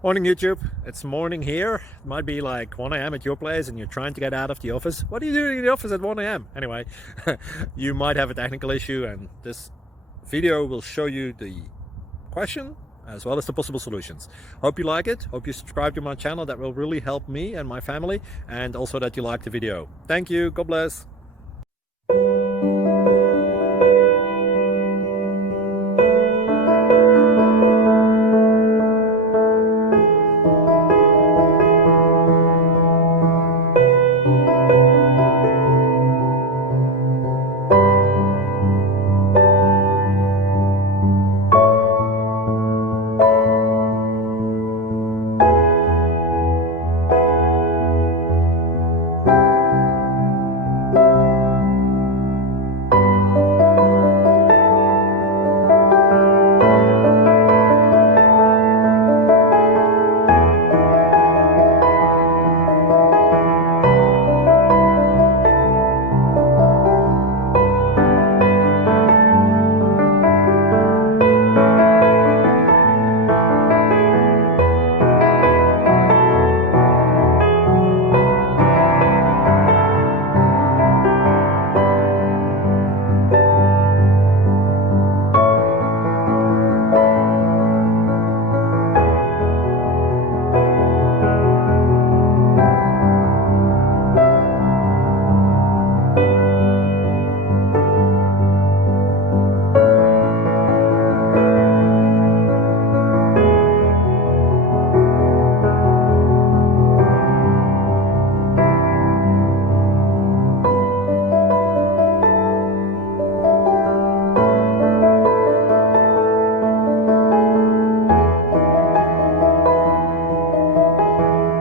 Morning YouTube, it's morning here. It might be like 1 a.m. at your place and you're trying to get out of the office. What are you doing in the office at 1 a.m.? Anyway, you might have a technical issue and this video will show you the question as well as the possible solutions. Hope you like it, hope you subscribe to my channel. That will really help me and my family, and also that you like the video. Thank you, God bless.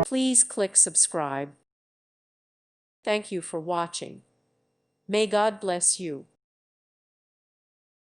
Please click subscribe. Thank you for watching. May God bless you.